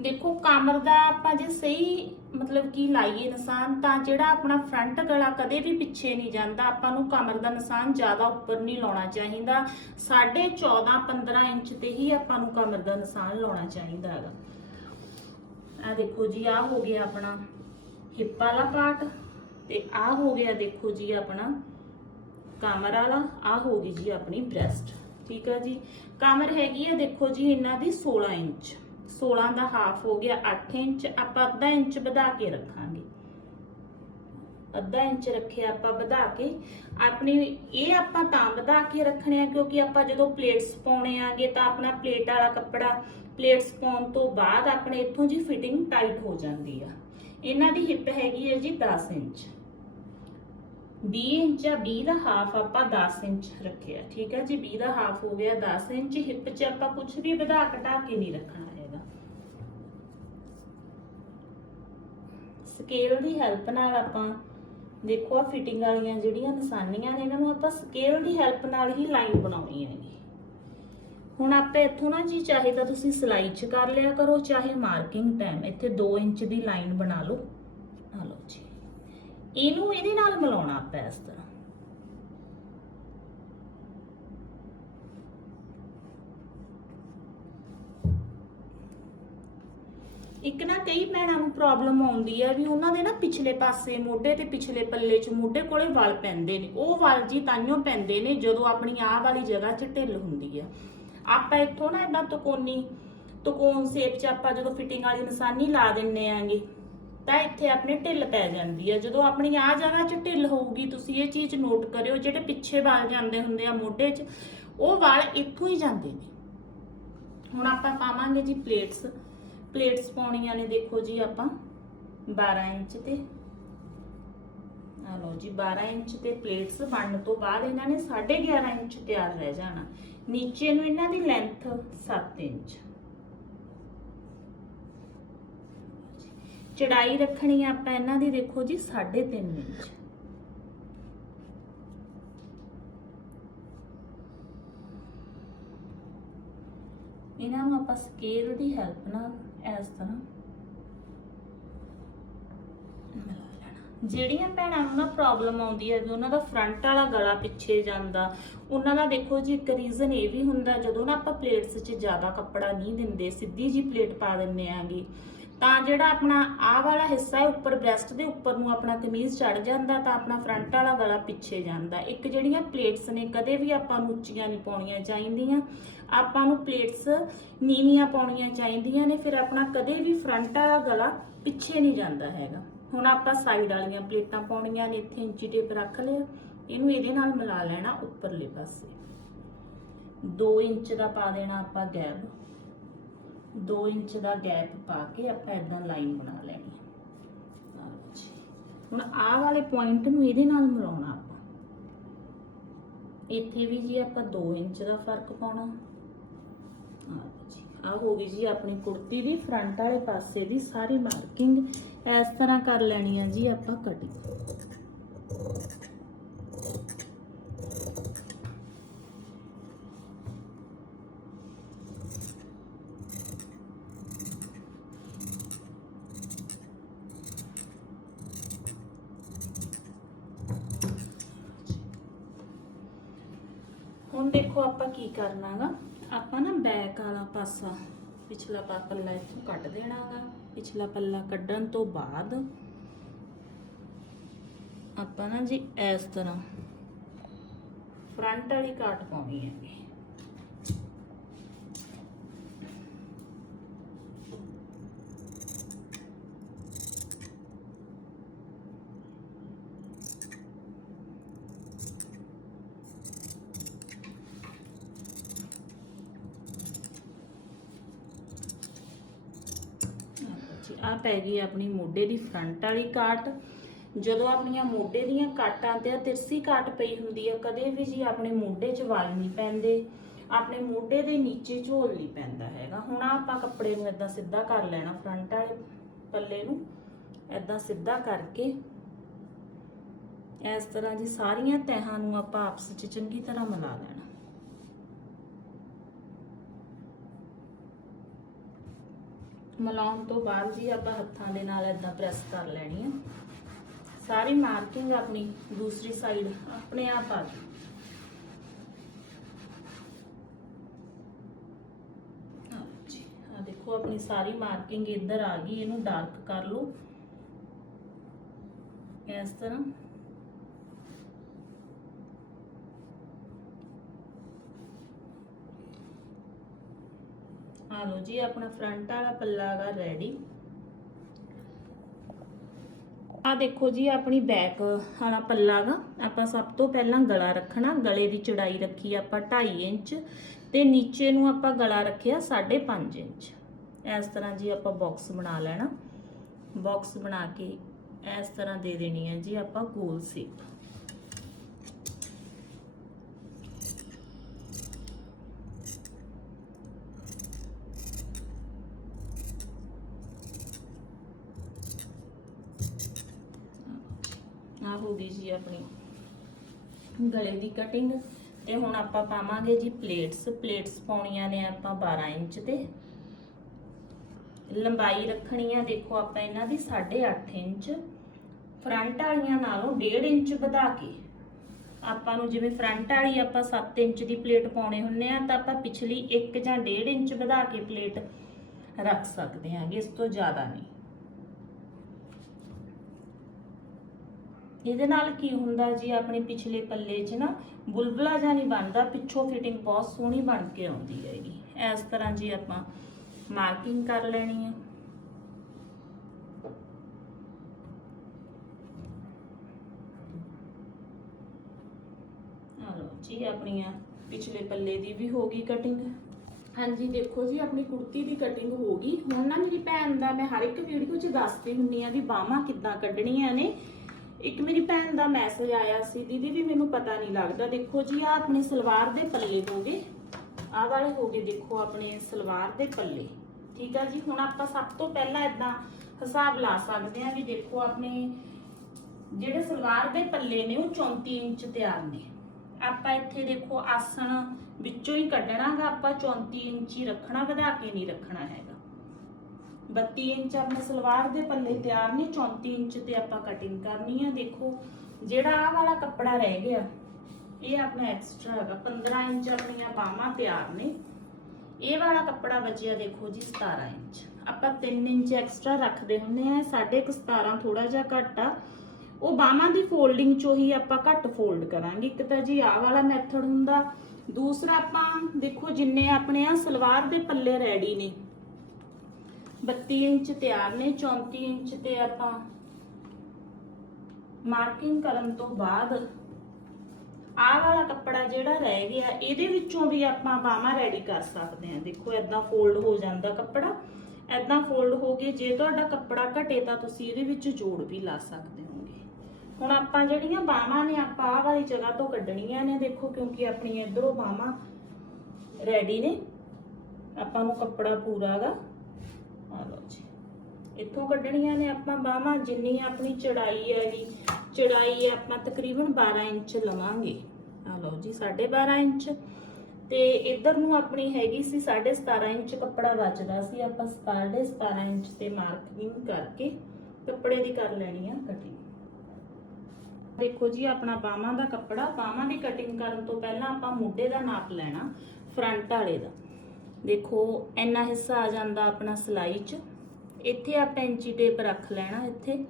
ਦੇਖੋ, ਕਮਰ ਦਾ ਆਪਾਂ ਜੇ ਸਹੀ ਮਤਲਬ ਕੀ ਲਾਈਏ ਨਿਸ਼ਾਨ, ਤਾਂ ਜਿਹੜਾ ਆਪਣਾ ਫਰੰਟ ਗਲਾ ਕਦੇ ਵੀ ਪਿੱਛੇ ਨਹੀਂ ਜਾਂਦਾ, ਆਪਾਂ ਨੂੰ ਕਮਰ ਦਾ ਨਿਸ਼ਾਨ ਜ਼ਿਆਦਾ ਉੱਪਰ ਨਹੀਂ ਲਾਉਣਾ ਚਾਹੀਦਾ। 14.5 15 ਇੰਚ ਤੇ ਹੀ ਆਪਾਂ ਨੂੰ ਕਮਰ ਦਾ ਨਿਸ਼ਾਨ ਲਾਉਣਾ ਚਾਹੀਦਾ ਹੈਗਾ। ਆ ਦੇਖੋ ਜੀ ਆ ਹੋ ਗਿਆ ਆਪਣਾ ਹਿੱਪ ਵਾਲਾ ਪਾਰਟ ਤੇ ਆ ਹੋ ਗਿਆ ਦੇਖੋ ਜੀ ਆਪਣਾ ਕਮਰ ਵਾਲਾ, ਆ ਹੋ ਗਈ ਜੀ ਆਪਣੀ ਬ੍ਰੈਸਟ ਠੀਕ ਆ ਜੀ। ਕਮਰ ਹੈਗੀ ਆ, ਦੇਖੋ ਜੀ, ਇਹਨਾਂ ਦੀ 16 ਇੰਚ। 16 ਦਾ ਹਾਫ ਹੋ ਗਿਆ 8 ਇੰਚ, ਆਪਾਂ ਅੱਧਾ ਇੰਚ ਵਧਾ ਕੇ ਰੱਖਾਂਗੇ। ਅੱਧਾ ਇੰਚ ਰੱਖਿਆ ਆਪਾਂ ਵਧਾ ਕੇ, ਆਪਣੀ, ਇਹ ਆਪਾਂ ਤਾਂ ਵਧਾ ਕੇ ਰੱਖਣੇ ਆ, ਕਿਉਂਕਿ ਆਪਾਂ ਜਦੋਂ ਪਲੇਟਸ ਪਾਉਣੇ ਆਗੇ ਤਾਂ ਆਪਣਾ ਪਲੇਟ ਵਾਲਾ ਕੱਪੜਾ ਪਲੇਟਸ ਪਾਉਣ ਤੋਂ ਬਾਅਦ ਆਪਣੇ ਇੱਥੋਂ ਜੀ ਫਿਟਿੰਗ ਟਾਈਟ ਹੋ ਜਾਂਦੀ ਆ। ਇਹਨਾਂ ਦੀ ਹਿੱਪ ਹੈਗੀ ਹੈ ਜੀ 10 ਇੰਚ। 20 ਇੰਚ ਆ 20 ਦਾ ਹਾਫ ਆਪਾਂ 10 ਇੰਚ ਰੱਖਿਆ, ਠੀਕ ਹੈ ਜੀ? 20 ਦਾ ਹਾਫ ਹੋ ਗਿਆ 10 ਇੰਚ ਹਿੱਪ 'ਚ ਆਪਾਂ ਕੁਝ ਵੀ ਵਧਾ ਘਟਾ ਕੇ ਨਹੀਂ ਰੱਖਣਾ ਹੈਗਾ। ਸਕੇਲ ਦੀ ਹੈਲਪ ਨਾਲ ਆਪਾਂ ਦੇਖੋ ਆ ਫਿਟਿੰਗ ਵਾਲੀਆਂ ਜਿਹੜੀਆਂ ਨਿਸ਼ਾਨੀਆਂ ਨੇ ਇਹਨਾਂ ਨੂੰ ਆਪਾਂ ਸਕੇਲ ਦੀ ਹੈਲਪ ਨਾਲ ਹੀ ਲਾਈਨ ਬਣਾਉਣੀ ਹੈਗੀ। ਹੁਣ ਆਪਾਂ ਇੱਥੋਂ ਨਾ ਜੀ, ਚਾਹੇ ਤਾਂ ਤੁਸੀਂ ਸਿਲਾਈ 'ਚ ਕਰ ਲਿਆ ਕਰੋ, ਚਾਹੇ ਮਾਰਕਿੰਗ ਟਾਈਮ ਇੱਥੇ 2 ਇੰਚ ਦੀ ਲਾਈਨ ਬਣਾ ਲਓ। ਆ ਲਓ ਜੀ। ਇਹਨੂੰ ਇਹਦੇ ਨਾਲ ਮਿਲਾਉਣਾ ਆਪਾਂ ਇਸ ਤਰ੍ਹਾਂ। ਇੱਕ ਨਾ ਕਈ ਭੈਣਾਂ ਨੂੰ ਪ੍ਰੋਬਲਮ ਆਉਂਦੀ ਹੈ ਵੀ ਉਹਨਾਂ ਦੇ ਨਾ ਪਿਛਲੇ ਪਾਸੇ ਮੋਢੇ ਤੇ ਪਿਛਲੇ ਪੱਲੇ 'ਚ ਮੋਢੇ ਕੋਲੇ ਵਲ ਪੈਂਦੇ ਨੇ। ਉਹ ਵਲ ਜੀ ਤਾਈਓ ਪੈਂਦੇ ਨੇ ਜਦੋਂ ਆਪਣੀ ਆਹ ਵਾਲੀ ਜਗ੍ਹਾ 'ਚ ਢਿੱਲ ਹੁੰਦੀ ਆ। ਆਪਾਂ ਇੱਥੋਂ ਨਾ ਇਦਾਂ ਤਕੋਨੀ ਤਕੋਨ ਸ਼ੇਪ 'ਚ ਆਪਾਂ ਜਦੋਂ ਫਿਟਿੰਗ ਵਾਲੀ ਨਿਸ਼ਾਨੀ ਲਾ ਦਿੰਨੇ ਆਂਗੇ। ਤਾਂ ਇੱਥੇ ਆਪਣੇ ਢਿੱਲ ਪੈ ਜਾਂਦੀ ਹੈ ਜਦੋਂ ਆਪਣੀ ਆ ਜਗ੍ਹਾ 'ਚ ਢਿੱਲ ਹੋਊਗੀ, ਤੁਸੀਂ ਇਹ ਚੀਜ਼ ਨੋਟ ਕਰਿਓ, ਜਿਹੜੇ ਪਿੱਛੇ ਵਾਲ ਜਾਂਦੇ ਹੁੰਦੇ ਆ ਮੋਢੇ 'ਚ, ਉਹ ਵਾਲ ਇੱਥੋਂ ਹੀ ਜਾਂਦੇ ਨੇ। ਹੁਣ ਆਪਾਂ ਪਾਵਾਂਗੇ ਜੀ ਪਲੇਟਸ ਪਲੇਟਸ ਪਾਉਣੀਆਂ ਨੇ, ਦੇਖੋ ਜੀ ਆਪਾਂ 12 ਇੰਚ ਤੇ। ਆ ਲਓ ਜੀ 12 ਇੰਚ ਤੇ ਪਲੇਟਸ ਬਣਨ ਤੋਂ ਬਾਅਦ ਇਹਨਾਂ ਨੇ 11.5 ਇੰਚ ਤਿਆਰ ਰਹਿ ਜਾਣਾ। ਨੀਚੇ ਨੂੰ ਇਹਨਾਂ ਦੀ ਲੈਂਥ 7 ਇੰਚ। ਚੜਾਈ ਰੱਖਣੀ ਆ ਆਪਾਂ ਇਹਨਾਂ ਦੀ, ਦੇਖੋ ਜੀ 3.5 ਇੰਚ। ਇਹਨਾਂ ਨੂੰ ਆਪਾਂ ਸਕੇਲ ਦੀ ਹੈਲਪ ਨਾਲ ਇਸ ਤਰ੍ਹਾਂ ਜਿਹੜੀਆਂ ਭੈਣਾਂ ਨੂੰ ਨਾ ਪ੍ਰੋਬਲਮ ਆਉਂਦੀ ਹੈ ਵੀ ਉਹਨਾਂ ਦਾ ਫਰੰਟ ਵਾਲਾ ਗਲਾ ਪਿੱਛੇ ਜਾਂਦਾ, ਉਹਨਾਂ ਦਾ ਦੇਖੋ ਜੀ, ਇੱਕ ਰੀਜ਼ਨ ਇਹ ਵੀ ਹੁੰਦਾ, ਜਦੋਂ ਨਾ ਆਪਾਂ ਪਲੇਟਸ 'ਚ ਜ਼ਿਆਦਾ ਕੱਪੜਾ ਨਹੀਂ ਦਿੰਦੇ, ਸਿੱਧੀ ਜੀ ਪਲੇਟ ਪਾ ਦਿੰਨੇ ਆਂਗੇ ਤਾਂ ਜਿਹੜਾ ਆਪਣਾ ਆਹ ਵਾਲਾ ਹਿੱਸਾ ਹੈ, ਉੱਪਰ ਬ੍ਰੈਸਟ ਦੇ ਉੱਪਰ ਨੂੰ ਆਪਣਾ ਕਮੀਜ਼ ਚੜ ਜਾਂਦਾ, ਤਾਂ ਆਪਣਾ ਫਰੰਟ ਵਾਲਾ ਗਲਾ ਪਿੱਛੇ ਜਾਂਦਾ। ਇੱਕ ਜਿਹੜੀਆਂ ਪਲੇਟਸ ਨੇ, ਕਦੇ ਵੀ ਆਪਾਂ ਨੂੰ ਉੱਚੀਆਂ ਨਹੀਂ ਪਾਉਣੀਆਂ ਚਾਹੀਦੀਆਂ। ਆਪਾਂ ਨੂੰ ਪਲੇਟਸ ਨੀਵੀਆਂ ਪਾਉਣੀਆਂ ਚਾਹੀਦੀਆਂ ਨੇ, ਫਿਰ ਆਪਣਾ ਕਦੇ ਵੀ ਫਰੰਟ ਵਾਲਾ ਗਲਾ ਪਿੱਛੇ ਨਹੀਂ ਜਾਂਦਾ ਹੈਗਾ। ਹੁਣ ਆਪਾਂ ਸਾਈਡ ਵਾਲੀਆਂ ਪਲੇਟਾਂ ਪਾਉਣੀਆਂ ਨੇ, ਇੱਥੇ ਇੰਚੀ ਟੇਪ ਰੱਖ ਲਿਆ, ਇਹਨੂੰ ਇਹਦੇ ਨਾਲ ਮਿਲਾ ਲੈਣਾ ਉੱਪਰਲੇ ਪਾਸੇ। 2 ਇੰਚ ਦਾ ਪਾ ਦੇਣਾ ਆਪਾਂ ਗੈਪ 2 ਇੰਚ ਦਾ ਗੈਪ ਪਾ ਕੇ ਆਪਾਂ ਇਦਾਂ ਲਾਈਨ ਬਣਾ ਲੈਣੀ ਹੁਣ ਆਹ ਵਾਲੇ ਪੁਆਇੰਟ ਨੂੰ ਇਹਦੇ ਨਾਲ ਮਿਲਾਉਣਾ ਆਪਾਂ। ਇੱਥੇ ਵੀ ਜੀ ਆਪਾਂ 2 ਇੰਚ ਦਾ ਫ਼ਰਕ ਪਾਉਣਾ। ਆਹ ਆ ਹੋ ਗਈ ਜੀ ਆਪਣੀ ਕੁੜਤੀ ਦੀ। ਫਰੰਟ ਵਾਲੇ ਪਾਸੇ ਦੀ ਸਾਰੀ ਮਾਰਕਿੰਗ ਇਸ ਤਰ੍ਹਾਂ ਕਰ ਲੈਣੀ ਆ ਜੀ ਆਪਾਂ ਕਟਿੰਗ ਹੁਣ ਦੇਖੋ ਆਪਾਂ ਕੀ ਕਰਨਾਗਾ ਆਪਾਂ ਨਾ ਬੈਕ ਵਾਲਾ ਪਾਸਾ ਪਿਛਲਾ ਪਾ- ਪੱਲਾ ਇੱਥੋਂ ਕੱਢ ਦੇਣਾਗਾ ਪਿਛਲਾ ਪੱਲਾ ਕੱਢਣ ਤੋਂ ਬਾਅਦ ਆਪਾਂ ਨਾ ਜੀ ਇਸ ਤਰ੍ਹਾਂ ਫਰੰਟ ਵਾਲੀ ਕਾਟ ਪਾਉਣੀ ਹੈਗੀ ਜੀ ਆ ਪੈ ਗਈ ਆਪਣੀ ਮੋਢੇ ਦੀ ਫਰੰਟ ਵਾਲੀ ਕਾਟ। ਜਦੋਂ ਆਪਣੀਆਂ ਮੋਢੇ ਦੀਆਂ ਕਾਟਾਂ ਤੇ ਆ, ਤਿਰਸੀ ਕਾਟ ਪਈ ਹੁੰਦੀ ਆ, ਕਦੇ ਵੀ ਜੀ ਆਪਣੇ ਮੋਢੇ 'ਚ ਵਾਲ ਨਹੀਂ ਪੈਂਦੇ। ਆਪਣੇ ਮੋਢੇ ਦੇ ਨੀਚੇ ਝੋਲ ਨਹੀਂ ਪੈਂਦਾ ਹੈਗਾ। ਹੁਣ ਆਪਾਂ ਕੱਪੜੇ ਨੂੰ ਇਦਾਂ ਸਿੱਧਾ ਕਰ ਲੈਣਾ ਫਰੰਟ ਵਾਲੇ ਪੱਲੇ ਨੂੰ। ਇਦਾਂ ਸਿੱਧਾ ਕਰਕੇ ਇਸ ਤਰ੍ਹਾਂ ਜੀ ਸਾਰੀਆਂ ਤਹਾਂ ਨੂੰ ਆਪਾਂ ਆਪਸ 'ਚ ਚੰਗੀ ਤਰ੍ਹਾਂ ਮਿਲਾ ਲੈਣਾ। ਮਿਲਾਉਣ ਤੋਂ ਬਾਅਦ ਜੀ ਆਪਾਂ ਹੱਥਾਂ ਦੇ ਨਾਲ ਇਦਾਂ ਪ੍ਰੈਸ ਕਰ ਲੈਣੀ ਆ। ਸਾਰੀ ਮਾਰਕਿੰਗ ਆਪਣੀ ਦੂਸਰੀ ਸਾਈਡ ਆਪਣੇ ਆਪ ਆ ਗਈ। ਆ ਦੇਖੋ ਆਪਣੀ ਸਾਰੀ ਮਾਰਕਿੰਗ ਇੱਧਰ ਆ ਗਈ, ਇਹਨੂੰ ਡਾਰਕ ਕਰ ਲਓ। ਇਸ ਤਰ੍ਹਾਂ ਆ ਲਓ ਜੀ, ਆਪਣਾ ਫਰੰਟ ਵਾਲਾ ਪੱਲਾ ਹੈਗਾ ਰੈਡੀ ਆ ਦੇਖੋ ਜੀ, ਆਪਣੀ ਬੈਕ ਵਾਲਾ ਪੱਲਾ ਗਾ ਆਪਾਂ ਸਭ ਤੋਂ ਪਹਿਲਾਂ ਗਲਾ ਰੱਖਣਾ, ਗਲੇ ਦੀ ਚੌੜਾਈ ਰੱਖੀ ਆਪਾਂ 2.5 ਇੰਚ ਤੇ ਨੀਚੇ ਨੂੰ ਆਪਾਂ ਗਲਾ ਰੱਖਿਆ 5.5 ਇੰਚ। ਇਸ ਤਰ੍ਹਾਂ ਜੀ ਆਪਾਂ ਬਾਕਸ ਬਣਾ ਲੈਣਾ। ਬਾਕਸ ਬਣਾ ਕੇ ਇਸ ਤਰ੍ਹਾਂ ਦੇ ਦੇਣੀ ਹੈ ਜੀ ਆਪਾਂ ਗੋਲ ਸ਼ੇਪ ਆ ਜੀ ਆਪਣੀ ਗਲੇ ਦੀ ਕਟਿੰਗ ਤੇ ਹੁਣ ਆਪਾਂ ਪਾਵਾਂਗੇ ਜੀ ਪਲੇਟਸ ਪਲੇਟਸ ਪਾਉਣੀਆਂ ਨੇ ਆਪਾਂ 12 ਇੰਚ ਤੇ। ਲੰਬਾਈ ਰੱਖਣੀ ਆ, ਦੇਖੋ ਆਪਾਂ ਇਹਨਾਂ ਦੀ 8.5 ਇੰਚ। ਫਰੰਟ ਵਾਲੀਆਂ ਨਾਲੋਂ 1.5 ਇੰਚ ਵਧਾ ਕੇ ਆਪਾਂ ਨੂੰ ਜਿਵੇਂ ਫਰੰਟ ਵਾਲੀ ਆਪਾਂ 7 ਇੰਚ ਦੀ ਪਲੇਟ ਪਾਉਣੇ ਹੁੰਨੇ ਆ, ਤਾਂ ਆਪਾਂ ਪਿਛਲੀ 1 ਜਾਂ 1.5 ਇੰਚ ਵਧਾ ਕੇ ਪਲੇਟ ਰੱਖ ਸਕਦੇ ਹਾਂਗੇ ਇਸ ਤੋਂ ਜ਼ਿਆਦਾ ਨਹੀਂ। ਇਹਦੇ ਨਾਲ ਕੀ ਹੁੰਦਾ ਜੀ, ਆਪਣੇ ਪਿਛਲੇ ਪੱਲੇ 'ਚ ਨਾ ਬੁਲਬੁਲਾ ਜਿਹਾ ਨਹੀਂ ਬਣਦਾ, ਪਿੱਛੋਂ ਫਿਟਿੰਗ ਬਹੁਤ ਸੋਹਣੀ ਬਣ ਕੇ ਆਉਂਦੀ ਹੈਗੀ। ਇਸ ਤਰ੍ਹਾਂ ਜੀ ਆਪਾਂ ਮਾਰਕਿੰਗ ਕਰ ਲੈਣੀ ਹੈ। ਆ ਜੀ, ਆਪਣੀਆਂ ਪਿਛਲੇ ਪੱਲੇ ਦੀ ਵੀ ਹੋ ਗਈ ਕਟਿੰਗ ਹਾਂਜੀ, ਦੇਖੋ ਜੀ, ਆਪਣੀ ਕੁੜਤੀ ਦੀ ਕਟਿੰਗ ਹੋ ਗਈ। ਹੁਣ ਨਾ ਮੇਰੀ ਭੈਣ ਦਾ ਮੈਂ ਹਰ ਇੱਕ ਵੀਡੀਓ 'ਚ ਦੱਸਦੀ ਹੁੰਨੀ ਆ ਵੀ ਬਾਹਾਂ ਕਿੱਦਾਂ ਕੱਢਣੀਆਂ ਨੇ। ਇੱਕ ਮੇਰੀ ਭੈਣ ਦਾ ਮੈਸੇਜ ਆਇਆ ਸੀ, ਦੀਦੀ ਵੀ ਮੈਨੂੰ ਪਤਾ ਨਹੀਂ ਲੱਗਦਾ। ਦੇਖੋ ਜੀ ਆ ਆਪਣੇ ਸਲਵਾਰ ਦੇ ਪੱਲੇ ਹੋ ਗਏ। ਆਹ ਵਾਲੇ ਹੋ ਗਏ, ਦੇਖੋ ਆਪਣੇ ਸਲਵਾਰ ਦੇ ਪੱਲੇ। ਠੀਕ ਆ ਜੀ, ਹੁਣ ਆਪਾਂ ਸਭ ਤੋਂ ਪਹਿਲਾਂ ਇਦਾਂ ਹਿਸਾਬ ਲਾ ਸਕਦੇ ਆ ਵੀ ਦੇਖੋ ਆਪਣੇ ਜਿਹੜੇ ਸਲਵਾਰ ਦੇ ਪੱਲੇ ਨੇ, ਉਹ 34 ਇੰਚ ਤਿਆਰ ਨੇ। ਆਪਾਂ ਇੱਥੇ ਦੇਖੋ ਆਸਣ ਵਿੱਚੋਂ ਹੀ ਕੱਢਣਾਗਾ, ਆਪਾਂ 34 ਇੰਚ ਹੀ ਰੱਖਣਾ, ਵਧਾ ਕੇ ਨਹੀਂ ਰੱਖਣਾ ਹੈਗਾ। 32 ਇੰਚ ਆਪਣੇ ਸਲਵਾਰ ਦੇ ਪੱਲੇ ਤਿਆਰ ਨੇ 34 ਇੰਚ ਤੇ ਆਪਾਂ ਕਟਿੰਗ ਕਰਨੀ ਆ, ਦੇਖੋ। ਜਿਹੜਾ ਆਹ ਵਾਲਾ ਕੱਪੜਾ ਰਹਿ ਗਿਆ, ਇਹ ਆਪਣਾ ਐਕਸਟਰਾ ਹੈਗਾ 15 ਇੰਚ ਆਪਣੀਆਂ ਬਾਹਾਂ ਤਿਆਰ ਨੇ। ਇਹ ਵਾਲਾ ਕੱਪੜਾ ਬਚਿਆ ਦੇਖੋ ਜੀ 17 ਇੰਚ। ਆਪਾਂ 3 ਇੰਚ ਐਕਸਟਰਾ ਰੱਖਦੇ ਹੁੰਦੇ ਆ ਸਾਡੇ ਇੱਕ 17 ਥੋੜਾ ਜਿਹਾ ਘੱਟ ਆ। ਉਹ ਬਾਹਾਂ ਦੀ ਫੋਲਡਿੰਗ ਚੋਂ ਹੀ ਆਪਾਂ ਘੱਟ ਫੋਲਡ ਕਰਾਂਗੇ। ਇੱਕ ਤਾਂ ਜੀ ਆਹ ਵਾਲਾ ਮੈਥਡ ਹੁੰਦਾ, ਦੂਸਰਾ ਆਪਾਂ ਦੇਖੋ ਜਿੰਨੇ ਆਪਣੇ ਆ ਸਲਵਾਰ ਦੇ ਪੱਲੇ ਰੈਡੀ ਨੇ 32 ਇੰਚ ਤਿਆਰ ਨੇ 34 ਇੰਚ ਤੇ ਆਪਾਂ ਮਾਰਕਿੰਗ ਕਰਨ ਤੋਂ ਬਾਅਦ ਆਹ ਵਾਲਾ ਕੱਪੜਾ ਜਿਹੜਾ ਰਹਿ ਗਿਆ, ਇਹਦੇ ਵਿੱਚੋਂ ਵੀ ਆਪਾਂ ਬਾਹਾਂ ਰੈਡੀ ਕਰ ਸਕਦੇ ਹਾਂ। ਦੇਖੋ ਐਦਾਂ ਫੋਲਡ ਹੋ ਜਾਂਦਾ ਕੱਪੜਾ ਐਦਾਂ ਫੋਲਡ ਹੋ ਕੇ ਜੇ ਤੁਹਾਡਾ ਕੱਪੜਾ ਘਟੇ ਤਾਂ ਤੁਸੀਂ ਇਹਦੇ ਵਿੱਚ ਜੋੜ ਵੀ ਲਾ ਸਕਦੇ ਹੋਗੇ ਹੁਣ ਆਪਾਂ ਜਿਹੜੀਆਂ ਬਾਹਾਂ ਨੇ, ਆਪਾਂ ਆਹ ਵਾਲੀ ਜਗ੍ਹਾ ਤੋਂ ਕੱਢਣੀਆਂ ਨੇ, ਦੇਖੋ, ਕਿਉਂਕਿ ਆਪਣੀ ਇਧਰੋਂ ਬਾਹਾਂ ਰੈਡੀ ਨੇ। ਆਪਾਂ ਨੂੰ ਕੱਪੜਾ ਪੂਰਾਗਾ ਆ ਲਓ ਜੀ ਇੱਥੋਂ ਕੱਢਣੀਆਂ ਨੇ ਆਪਾਂ ਬਾਹਾਂ, ਜਿੰਨੀ ਆਪਣੀ ਚੜਾਈ ਹੈਗੀ ਚੜਾਈ ਆਪਾਂ ਤਕਰੀਬਨ 12 ਇੰਚ ਲਵਾਂਗੇ। ਆ ਲਓ ਜੀ 12.5 ਇੰਚ। ਤੇ ਇਧਰ ਨੂੰ ਆਪਣੀ ਹੈਗੀ ਸੀ 17.5 ਇੰਚ ਕੱਪੜਾ ਬਚਦਾ ਸੀ। ਆਪਾਂ 17.5 ਇੰਚ ਤੇ ਮਾਰਕਿੰਗ ਕਰਕੇ ਕੱਪੜੇ ਦੀ ਕਰ ਲੈਣੀ ਆ ਕਟਿੰਗ ਦੇਖੋ ਜੀ, ਆਪਣਾ ਬਾਹਾਂ ਦਾ ਕੱਪੜਾ। ਬਾਹਾਂ ਦੀ ਕਟਿੰਗ ਕਰਨ ਤੋਂ ਪਹਿਲਾਂ ਆਪਾਂ ਮੋਢੇ ਦਾ ਨਾਪ ਲੈਣਾ, ਫਰੰਟ ਵਾਲੇ ਦਾ। ਦੇਖੋ, ਇੰਨਾ ਹਿੱਸਾ ਆ ਜਾਂਦਾ ਆਪਣਾ ਸਲਾਈ 'ਚ। ਇੱਥੇ ਆਪਾਂ ਇੰਚੀ ਟੇਪ ਰੱਖ ਲੈਣਾ ਇੱਥੇ।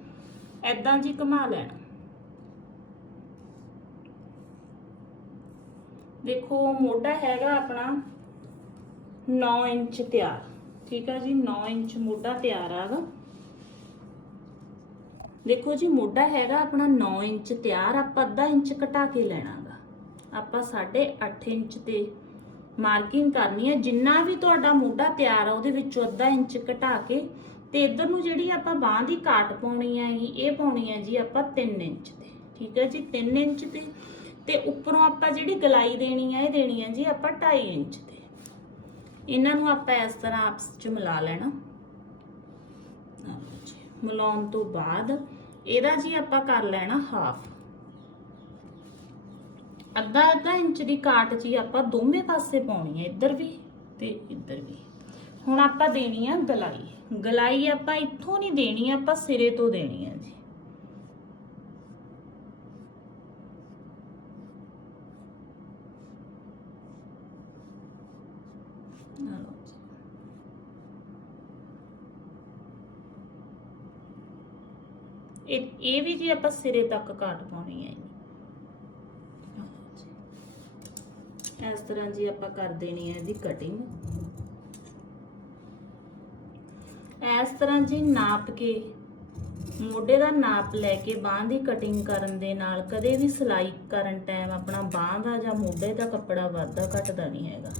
ਐਦਾਂ ਜੀ ਘੁਮਾ ਲੈਣਾ। ਦੇਖੋ ਮੋਢਾ ਹੈਗਾ ਆਪਣਾ 9 ਇੰਚ ਤਿਆਰ। ਠੀਕ ਆ ਜੀ 9 ਇੰਚ ਮੋਢਾ ਤਿਆਰ ਆਗਾ। ਦੇਖੋ ਜੀ, ਮੋਢਾ ਹੈਗਾ ਆਪਣਾ 9 ਇੰਚ ਤਿਆਰ। ਆਪਾਂ ਅੱਧਾ ਇੰਚ ਘਟਾ ਕੇ ਲੈਣਾਗਾ। ਆਪਾਂ 8.5 ਇੰਚ ਤੇ ਮਾਰਕਿੰਗ ਕਰਨੀ ਹੈ ਜਿੰਨਾ ਵੀ ਤੁਹਾਡਾ ਮੋਢਾ ਤਿਆਰ ਆ, ਉਹਦੇ ਵਿੱਚੋਂ ਅੱਧਾ ਇੰਚ ਘਟਾ ਕੇ ਤੇ ਇਧਰ ਨੂੰ ਜਿਹੜੀ ਆਪਾਂ ਬਾਹ ਦੀ ਕਾਟ ਪਾਉਣੀ ਹੈਗੀ ਇਹ ਪਾਉਣੀ ਹੈ ਜੀ ਆਪਾਂ 3 ਇੰਚ ਤੇ। ਠੀਕ ਹੈ ਜੀ 3 ਇੰਚ ਤੇ। ਤੇ ਉੱਪਰੋਂ ਆਪਾਂ ਜਿਹੜੀ ਗਲਾਈ ਦੇਣੀ ਹੈ ਇਹ ਦੇਣੀ ਹੈ ਜੀ ਆਪਾਂ 2.5 ਇੰਚ ਤੇ। ਇਹਨਾਂ ਨੂੰ ਆਪਾਂ ਇਸ ਤਰ੍ਹਾਂ ਆਪਸ ਚ ਮਿਲਾ ਲੈਣਾ। ਮਿਲਾਉਣ ਤੋਂ ਬਾਅਦ ਇਹਦਾ ਜੀ ਆਪਾਂ ਕਰ ਲੈਣਾ ਹਾਫ। ਅੱਧਾ ਅੱਧਾ ਇੰਚ ਦੀ ਕਾਟ ਜੀ ਆਪਾਂ ਦੋਵੇਂ ਪਾਸੇ ਪਾਉਣੀ ਹੈ, ਇੱਧਰ ਵੀ ਤੇ ਇੱਧਰ ਵੀ। ਹੁਣ ਆਪਾਂ ਦੇਣੀ ਆ ਗਲਾਈ। ਗਲਾਈ ਆਪਾਂ ਇੱਥੋਂ ਨਹੀਂ ਦੇਣੀ, ਆਪਾਂ ਸਿਰੇ ਤੋਂ ਦੇਣੀ ਹੈ ਜੀ। ਜੀ। ਇਹ ਇਹ ਵੀ ਜੀ ਆਪਾਂ ਸਿਰੇ ਤੱਕ ਕਾਟ ਪਾਉਣੀ ਹੈ ਜੀ ਇਸ ਤਰ੍ਹਾਂ ਜੀ ਆਪਾਂ ਕਰ ਦੇਣੀ ਹੈ ਇਹਦੀ ਕਟਿੰਗ ਇਸ ਤਰ੍ਹਾਂ ਜੀ ਨਾਪ ਕੇ, ਮੋਢੇ ਦਾ ਨਾਪ ਲੈ ਕੇ ਬਾਹ ਦੀ ਕਟਿੰਗ ਕਰਨ ਦੇ ਨਾਲ ਕਦੇ ਵੀ ਸਿਲਾਈ ਕਰਨ ਟਾਈਮ ਆਪਣਾ ਬਾਹ ਦਾ ਜਾਂ ਮੋਢੇ ਦਾ ਕੱਪੜਾ ਵੱਧਦਾ ਘਟਦਾ ਨਹੀਂ ਹੈਗਾ।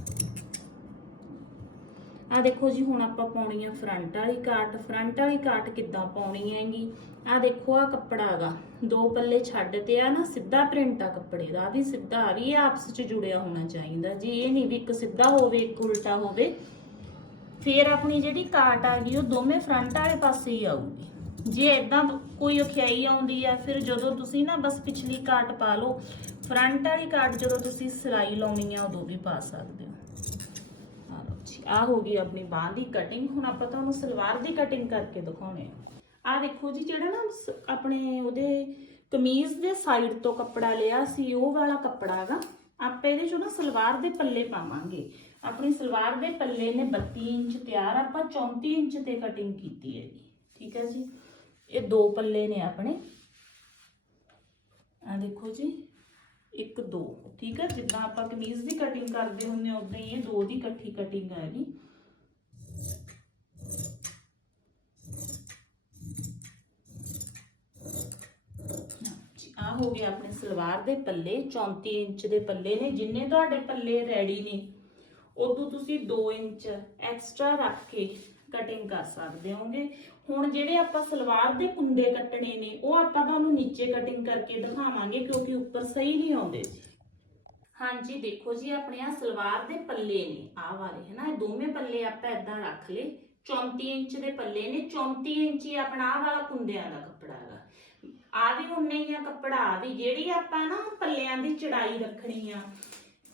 ਆ ਦੇਖੋ ਜੀ, ਹੁਣ ਆਪਾਂ ਪਾਉਣੀ ਆ ਫਰੰਟ ਵਾਲੀ ਕਾਟ ਫਰੰਟ ਵਾਲੀ ਕਾਟ ਕਿੱਦਾਂ ਪਾਉਣੀ ਹੈਗੀ? ਆ ਦੇਖੋ ਆ ਕੱਪੜਾ ਹੈਗਾ। ਦੋ ਪੱਲੇ ਛੱਡ ਤੇ ਆ ਨਾ ਸਿੱਧਾ ਪ੍ਰਿੰਟ ਆ ਕੱਪੜੇ ਦਾ। ਵੀ ਸਿੱਧਾ ਆ ਵੀ ਆਪਸ ਚ ਜੁੜਿਆ ਹੋਣਾ ਚਾਹੀਦਾ। ਜੀ ਇਹ ਨਹੀਂ ਵੀ ਇੱਕ ਸਿੱਧਾ ਹੋਵੇ, ਇੱਕ ਉਲਟਾ ਹੋਵੇ, ਫੇਰ ਆਪਣੀ ਜਿਹੜੀ ਕਾਟ ਆ ਗਈ, ਉਹ ਦੋਵੇਂ ਫਰੰਟ ਵਾਲੇ ਪਾਸੇ ਹੀ ਆਊਗੀ। ਜੇ ਇਦਾਂ ਕੋਈ ਔਖਿਆਈ ਆਉਂਦੀ ਆ, ਫਿਰ ਜਦੋਂ ਤੁਸੀਂ ਨਾ ਬਸ ਪਿਛਲੀ ਕਾਟ ਪਾ ਲਓ ਫਰੰਟ ਵਾਲੀ ਕਾਟ ਜਦੋਂ ਤੁਸੀਂ ਸਿਲਾਈ ਲਾਉਣੀ ਆ, ਉਦੋਂ ਵੀ ਪਾ ਸਕਦੇ ਹੋ। ਆ ਆ ਹੋ ਗਈ ਆਪਣੀ ਬਾਹ ਦੀ ਕਟਿੰਗ ਹੁਣ ਆਪਾਂ ਤੁਹਾਨੂੰ ਸਲਵਾਰ ਦੀ ਕਟਿੰਗ ਕਰਕੇ ਦਿਖਾਉਣੇ ਆ। ਆਹ ਦੇਖੋ ਜੀ, ਜਿਹੜਾ ਨਾ ਸ- ਆਪਣੇ ਉਹਦੇ ਕਮੀਜ਼ ਦੇ ਸਾਈਡ ਤੋਂ ਕੱਪੜਾ ਲਿਆ ਸੀ, ਉਹ ਵਾਲਾ ਕੱਪੜਾ ਹੈਗਾ, ਆਪਾਂ ਇਹਦੇ ਚੋਂ ਨਾ ਸਲਵਾਰ ਦੇ ਪੱਲੇ ਪਾਵਾਂਗੇ। ਆਪਣੀ ਸਲਵਾਰ ਦੇ ਪੱਲੇ ਨੇ 32 ਇੰਚ ਤਿਆਰ, ਆਪਾਂ 34 ਇੰਚ ਤੇ ਕਟਿੰਗ ਕੀਤੀ ਹੈ ਜੀ। ਠੀਕ ਹੈ ਜੀ? ਇਹ ਦੋ ਪੱਲੇ ਨੇ ਆਪਣੇ। ਆ ਦੇਖੋ ਜੀ, ਇੱਕ ਦੋ। ਠੀਕ ਹੈ? ਜਿੱਦਾਂ ਆਪਾਂ ਕਮੀਜ਼ ਦੀ ਕਟਿੰਗ ਕਰਦੇ ਹੁੰਦੇ ਹਾਂ ਉਦਾਂ ਹੀ ਇਹ ਦੋ ਦੀ ਇਕੱਠੀ ਕਟਿੰਗ ਹੈਗੀ ਜੀ ਆ ਹੋ ਗਿਆ ਆਪਣੇ ਸਲਵਾਰ ਦੇ ਪੱਲੇ 34 ਇੰਚ ਦੇ ਪੱਲੇ ਨੇ, ਜਿੰਨੇ ਤੁਹਾਡੇ ਪੱਲੇ ਰੈਡੀ ਨੇ, ਉਦੋਂ ਤੁਸੀਂ 2 ਇੰਚ ਐਕਸਟਰਾ ਰੱਖ ਕੇ ਕਟਿੰਗ ਕਰ ਸਕਦੇ ਹੋਗੇ ਹੁਣ ਜਿਹੜੇ ਆਪਾਂ ਸਲਵਾਰ ਦੇ ਕੁੰਡੇ ਕੱਟਣੇ ਨੇ, ਉਹ ਆਪਾਂ ਤੁਹਾਨੂੰ ਨੀਚੇ ਕਟਿੰਗ ਕਰਕੇ ਦਿਖਾਵਾਂਗੇ, ਕਿਉਂਕਿ ਉੱਪਰ ਸਹੀ ਨਹੀਂ ਆਉਂਦੇ। ਜੀ ਹਾਂਜੀ, ਦੇਖੋ ਜੀ, ਆਪਣੇ ਆ ਸਲਵਾਰ ਦੇ ਪੱਲੇ ਨੇ, ਆਹ ਵਾਲੇ, ਹਨਾ, ਇਹ ਦੋਵੇਂ ਪੱਲੇ ਆਪਾਂ ਇਦਾਂ ਰੱਖ ਲਏ। 34 ਇੰਚ ਦੇ ਪੱਲੇ ਨੇ 34 ਇੰਚ ਹੀ ਆਪਣਾ ਆਹ ਵਾਲਾ ਕੁੰਡਿਆਂ ਦਾ ਆ ਵੀ ਉਨੇ ਹੀ ਆ ਕੱਪੜਾ ਵੀ ਜਿਹੜੀ ਆਪਾਂ ਨਾ ਪੱਲਿਆਂ ਦੀ ਚੜਾਈ ਰੱਖਣੀ ਆ,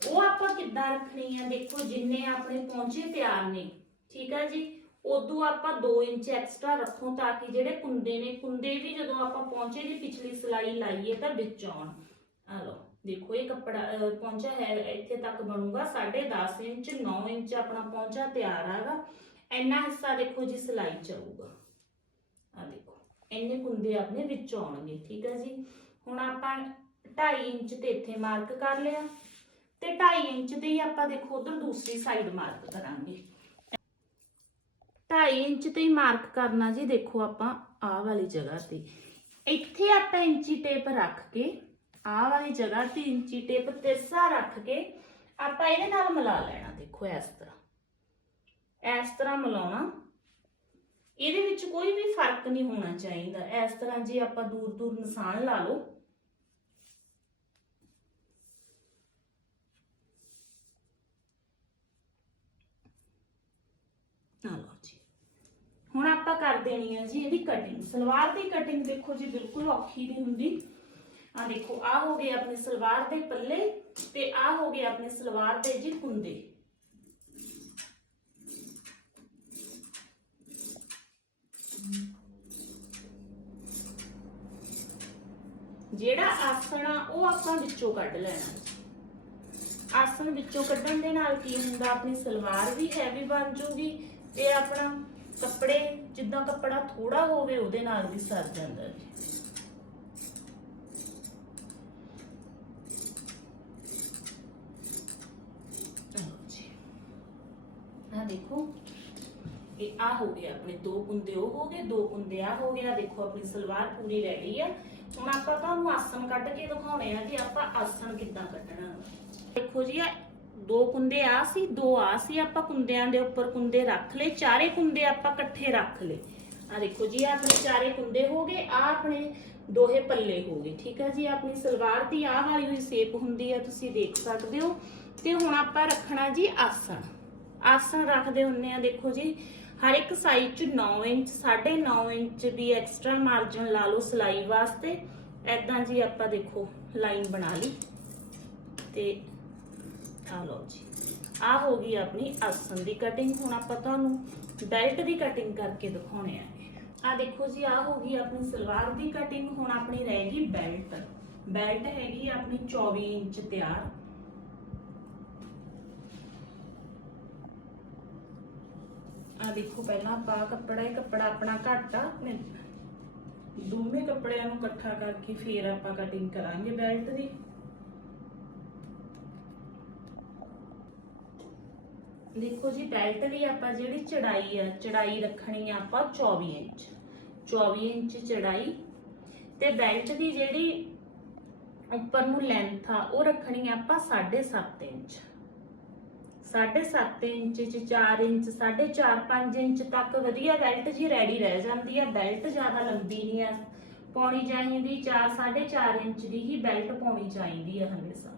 ਉਹ ਆਪਾਂ ਕਿੱਦਾਂ ਰੱਖਣੀ ਆ? ਦੇਖੋ, ਜਿੰਨੇ ਆਪਣੇ ਪਹੁੰਚੇ ਤਿਆਰ ਨੇ, ਠੀਕ ਆ ਜੀ? ਉਦੋਂ ਆਪਾਂ 2 ਇੰਚ ਐਕਸਟਰਾ ਰੱਖੋ ਤਾਂ ਕਿ ਜਿਹੜੇ ਕੁੰਦੇ ਨੇ ਕੁੰਦੇ ਵੀ ਜਦੋਂ ਆਪਾਂ ਪਹੁੰਚੇ ਦੀ ਪਿਛਲੀ ਸਿਲਾਈ ਲਾਈਏ ਤਾਂ ਵਿੱਚ ਆਉਣ। ਆ ਲਓ, ਦੇਖੋ, ਇਹ ਕੱਪੜਾ ਪਹੁੰਚਾ ਹੈ, ਇੱਥੇ ਤੱਕ ਬਣੂਗਾ 10.5 ਇੰਚ 9 ਇੰਚ ਆਪਣਾ ਪਹੁੰਚਾ ਤਿਆਰ ਆਗਾ। ਇੰਨਾ ਹਿੱਸਾ ਦੇਖੋ ਜੀ ਸਿਲਾਈ ਚ ਆਊਗਾ। ਆ ਦੇਖੋ। ਇੰਨੇ ਕੁੰਦੇ ਆਪਣੇ ਵਿੱਚ ਆਉਣਗੇ, ਠੀਕ ਹੈ ਜੀ? ਹੁਣ ਆਪਾਂ 2.5 ਇੰਚ ਤੇ ਇੱਥੇ ਮਾਰਕ ਕਰ ਲਿਆ ਤੇ 2.5 ਇੰਚ ਤੇ ਹੀ ਆਪਾਂ ਦੇਖੋ ਉਧਰ ਦੂਸਰੀ ਸਾਈਡ ਮਾਰਕ ਕਰਾਂਗੇ। 2.5 ਇੰਚ ਤੇ ਹੀ ਮਾਰਕ ਕਰਨਾ ਜੀ, ਦੇਖੋ ਆਪਾਂ ਆਹ ਵਾਲੀ ਜਗ੍ਹਾ ਤੇ। ਇੱਥੇ ਆਪਾਂ ਇੰਚੀ ਟੇਪ ਰੱਖ ਕੇ, ਆਹ ਵਾਲੀ ਜਗ੍ਹਾ ਤੇ ਇੰਚੀ ਟੇਪ ਤਿਰਸਾ ਰੱਖ ਕੇ ਆਪਾਂ ਇਹਦੇ ਨਾਲ ਮਿਲਾ ਲੈਣਾ, ਦੇਖੋ ਇਸ ਤਰ੍ਹਾਂ। ਇਸ ਤਰ੍ਹਾਂ ਮਿਲਾਉਣਾ। ਇਹਦੇ ਵਿੱਚ ਕੋਈ ਵੀ ਫ਼ਰਕ ਨਹੀਂ ਹੋਣਾ ਚਾਹੀਦਾ। ਇਸ ਤਰ੍ਹਾਂ ਜੇ ਆਪਾਂ ਦੂਰ ਦੂਰ ਨਿਸ਼ਾਨ ਲਾ ਲਓ। ਹੁਣ ਆਪਾਂ ਕਰ ਦੇਣੀ ਹੈ ਜੀ ਇਹਦੀ ਕਟਿੰਗ ਸਲਵਾਰ ਦੀ ਕਟਿੰਗ ਦੇਖੋ ਜੀ ਬਿਲਕੁਲ ਔਖੀ ਨਹੀਂ ਹੁੰਦੀ। ਆ ਦੇਖੋ ਆ ਹੋ ਗਏ ਆਪਣੇ ਸਲਵਾਰ ਦੇ ਪੱਲੇ ਤੇ ਆ ਹੋ ਗਏ ਆਪਣੇ ਸਲਵਾਰ ਦੇ ਜੀ ਕੁੰਦੇ ਜਿਹੜਾ ਆਸਣ ਆ, ਉਹ ਆਪਾਂ ਵਿੱਚੋਂ ਕੱਢ ਲੈਣਾ। ਆਸਣ ਵਿੱਚੋਂ ਕੱਢਣ ਦੇ ਨਾਲ ਕੀ ਹੁੰਦਾ? ਆਪਣੀ ਸਲਵਾਰ ਵੀ ਹੈਵੀ ਬਣ ਜੂਗੀ ਤੇ ਆਪਣਾ ਕੱਪੜੇ, ਜਿੱਦਾਂ ਕੱਪੜਾ ਥੋੜਾ ਹੋਵੇ, ਉਹਦੇ ਨਾਲ ਵੀ ਸਰ ਜਾਂਦਾ ਜੀ। ਆ ਦੇਖੋ, ਇਹ ਆ ਹੋ ਗਿਆ ਆਪਣੇ ਦੋ ਕੁੰਦੇ, ਉਹ ਹੋ ਗਏ, ਦੋ ਕੁੰਦੇ ਆ ਹੋ ਗਿਆ ਦੇਖੋ, ਆਪਣੀ ਸਲਵਾਰ ਪੂਰੀ ਰੈਡੀ ਆ। ਹੁਣ ਆਪਾਂ ਤੁਹਾਨੂੰ ਆਸਣ ਕੱਢ ਕੇ ਦਿਖਾਉਣੇ ਆ ਜੀ ਆਪਾਂ ਆਸਣ ਕਿੱਦਾਂ ਕੱਢਣਾ। ਦੇਖੋ ਜੀ, ਇਹ ਦੋ ਕੁੰਦੇ ਆ ਸੀ, ਦੋ ਆ ਸੀ। ਆਪਾਂ ਕੁੰਦਿਆਂ ਦੇ ਉੱਪਰ ਕੁੰਦੇ ਰੱਖ ਲਏ, ਚਾਰੇ ਕੁੰਦੇ ਆਪਾਂ ਇਕੱਠੇ ਰੱਖ ਲਏ। ਆ ਦੇਖੋ ਜੀ ਆਪਣੇ ਚਾਰੇ ਕੁੰਦੇ ਹੋ ਗਏ ਆ ਆਪਣੇ ਦੋਹੇ ਪੱਲੇ ਹੋ ਗਏ। ਠੀਕ ਆ ਜੀ, ਆਪਣੀ ਸਲਵਾਰ ਦੀ ਆਹ ਵਾਲੀ ਹੋਈ ਸ਼ੇਪ ਹੁੰਦੀ ਆ, ਤੁਸੀਂ ਦੇਖ ਸਕਦੇ ਹੋ। ਤੇ ਹੁਣ ਆਪਾਂ ਰੱਖਣਾ ਜੀ ਆਸਣ। ਆਸਣ ਰੱਖਦੇ ਹੁੰਨੇ ਆ, ਦੇਖੋ ਜੀ ਹਰ ਇੱਕ ਸਾਈਜ਼ ਚ 9 ਇੰਚ 9.5 ਇੰਚ ਦੀ ਐਕਸਟਰਾ ਮਾਰਜਨ ਲਾ ਲਓ ਸਲਾਈ ਵਾਸਤੇ। ਐਦਾਂ ਜੀ ਆਪਾਂ ਦੇਖੋ ਲਾਈਨ ਬਣਾ ਲਈ। ਤੇ ਆ ਲਓ ਜੀ। ਆ ਹੋ ਗਈ ਆਪਣੀ ਆਸਨ ਦੀ ਕਟਿੰਗ ਹੁਣ ਆਪਾਂ ਤੁਹਾਨੂੰ ਬੈਲਟ ਦੀ ਕਟਿੰਗ ਕਰਕੇ ਦਿਖਾਉਣੇ ਆ। ਆ ਦੇਖੋ ਜੀ ਆ ਹੋ ਗਈ ਆਪਣੀ ਸਲਵਾਰ ਦੀ ਕਟਿੰਗ ਹੁਣ ਆਪਣੀ ਰਹਿ ਗਈ ਬੈਲਟ ਬੈਲਟ ਹੈਗੀ ਆਪਣੀ 24 ਇੰਚ ਤਿਆਰ। ਦੇਖੋ ਪਹਿਲਾਂ ਆਪਾਂ ਆਹ ਕੱਪੜਾ ਇਹ ਕੱਪੜਾ ਆਪਣਾ ਘੱਟ ਆ, ਮੈਂ ਦੋਵੇਂ ਕੱਪੜਿਆਂ ਨੂੰ ਇਕੱਠਾ ਕਰਕੇ ਫੇਰ ਆਪਾਂ ਕਟਿੰਗ ਕਰਾਂਗੇ ਬੈਲਟ ਦੀ। ਦੇਖੋ ਜੀ ਬੈਲਟ ਦੀ ਆਪਾਂ ਜਿਹੜੀ ਚੜਾਈ ਆ, ਚੜਾਈ ਰੱਖਣੀ ਆ ਆਪਾਂ 24 ਇੰਚ। 24 ਇੰਚ ਚੜਾਈ ਤੇ ਬੈਲਟ ਦੀ ਜਿਹੜੀ ਉੱਪਰ ਨੂੰ ਲੈਂਥ ਆ, ਉਹ ਰੱਖਣੀ ਆ ਆਪਾਂ 7.5 ਇੰਚ। 7.5 ਇੰਚ ਚ 4 ਇੰਚ 4.5 5 ਇੰਚ ਤੱਕ ਵਧੀਆ ਬੈਲਟ ਜੀ ਰੈਡੀ ਰਹਿ ਜਾਂਦੀ ਆ। ਬੈਲਟ ਜ਼ਿਆਦਾ ਲੰਬੀ ਨਹੀਂ ਆ। ਪਾਉਣੀ ਚਾਹੀਦੀ 4 4.5 ਇੰਚ ਦੀ ਹੀ ਬੈਲਟ ਪਾਉਣੀ ਚਾਹੀਦੀ ਆ ਹਮੇਸ਼ਾ।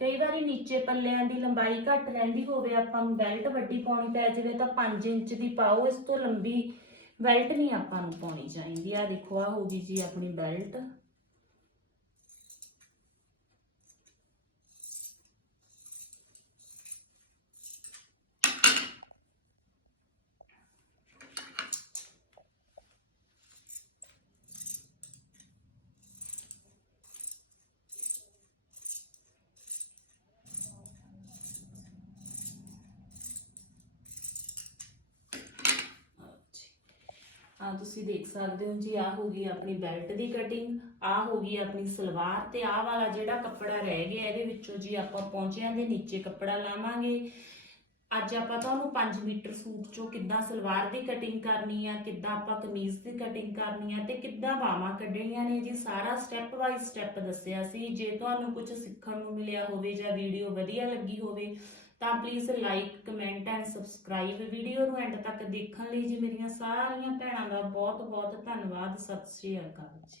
ਕਈ ਵਾਰੀ ਨੀਚੇ ਪੱਲਿਆਂ ਦੀ ਲੰਬਾਈ ਘੱਟ ਰਹਿੰਦੀ ਹੋਵੇ, ਆਪਾਂ ਨੂੰ ਬੈਲਟ ਵੱਡੀ ਪਾਉਣੀ ਪੈ ਜਾਵੇ ਤਾਂ 5 ਇੰਚ ਦੀ ਪਾਓ। ਇਸ ਤੋਂ ਲੰਬੀ ਬੈਲਟ ਨਹੀਂ ਆਪਾਂ ਨੂੰ ਪਾਉਣੀ ਚਾਹੀਦੀ। ਆ ਦੇਖੋ ਆ ਹੋ ਗਈ ਜੀ ਆਪਣੀ ਬੈਲਟ। ਆ ਤੁਸੀਂ ਦੇਖ ਸਕਦੇ ਹੋ ਜੀ, ਆ ਹੋ ਗਈ ਆਪਣੀ ਬੈਲਟ ਦੀ ਕਟਿੰਗ ਆ ਹੋ ਗਈ ਆਪਣੀ ਸਲਵਾਰ ਤੇ ਆ ਵਾਲਾ ਜਿਹੜਾ ਕੱਪੜਾ ਰਹਿ ਗਿਆ ਇਹਦੇ ਵਿੱਚੋਂ ਜੀ ਆਪਾਂ ਪੌਂਚਿਆਂ ਦੇ ਨੀਚੇ ਕੱਪੜਾ ਲਾਵਾਂਗੇ। ਅੱਜ ਆਪਾਂ ਤੁਹਾਨੂੰ 5 ਮੀਟਰ ਸੂਟ ਚੋਂ ਕਿੱਦਾਂ ਸਲਵਾਰ ਦੀ ਕਟਿੰਗ ਕਰਨੀ ਆ, ਕਿੱਦਾਂ ਆਪਾਂ ਕਮੀਜ਼ ਦੀ ਕਟਿੰਗ ਕਰਨੀ ਆ ਤੇ ਕਿੱਦਾਂ ਬਾਹਾਂ ਕੱਢਣੀਆਂ ਨੇ ਜੀ, ਸਾਰਾ ਸਟੈਪ ਬਾਈ ਸਟੈਪ ਦੱਸਿਆ ਸੀ। ਜੇ ਤੁਹਾਨੂੰ ਕੁਝ ਸਿੱਖਣ ਨੂੰ ਮਿਲਿਆ ਹੋਵੇ ਜਾਂ ਵੀਡੀਓ ਵਧੀਆ ਲੱਗੀ ਹੋਵੇ ਤਾਂ please like comment and subscribe video ਨੂੰ ਐਂਡ ਤੱਕ ਦੇਖਣ ਲਈ ਜੀ ਮੇਰੀਆਂ ਸਾਰੀਆਂ ਭੈਣਾਂ ਦਾ ਬਹੁਤ ਬਹੁਤ ਧੰਨਵਾਦ। ਸਤਿ ਸ਼੍ਰੀ ਅਕਾਲ ਜੀ।